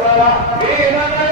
Mira,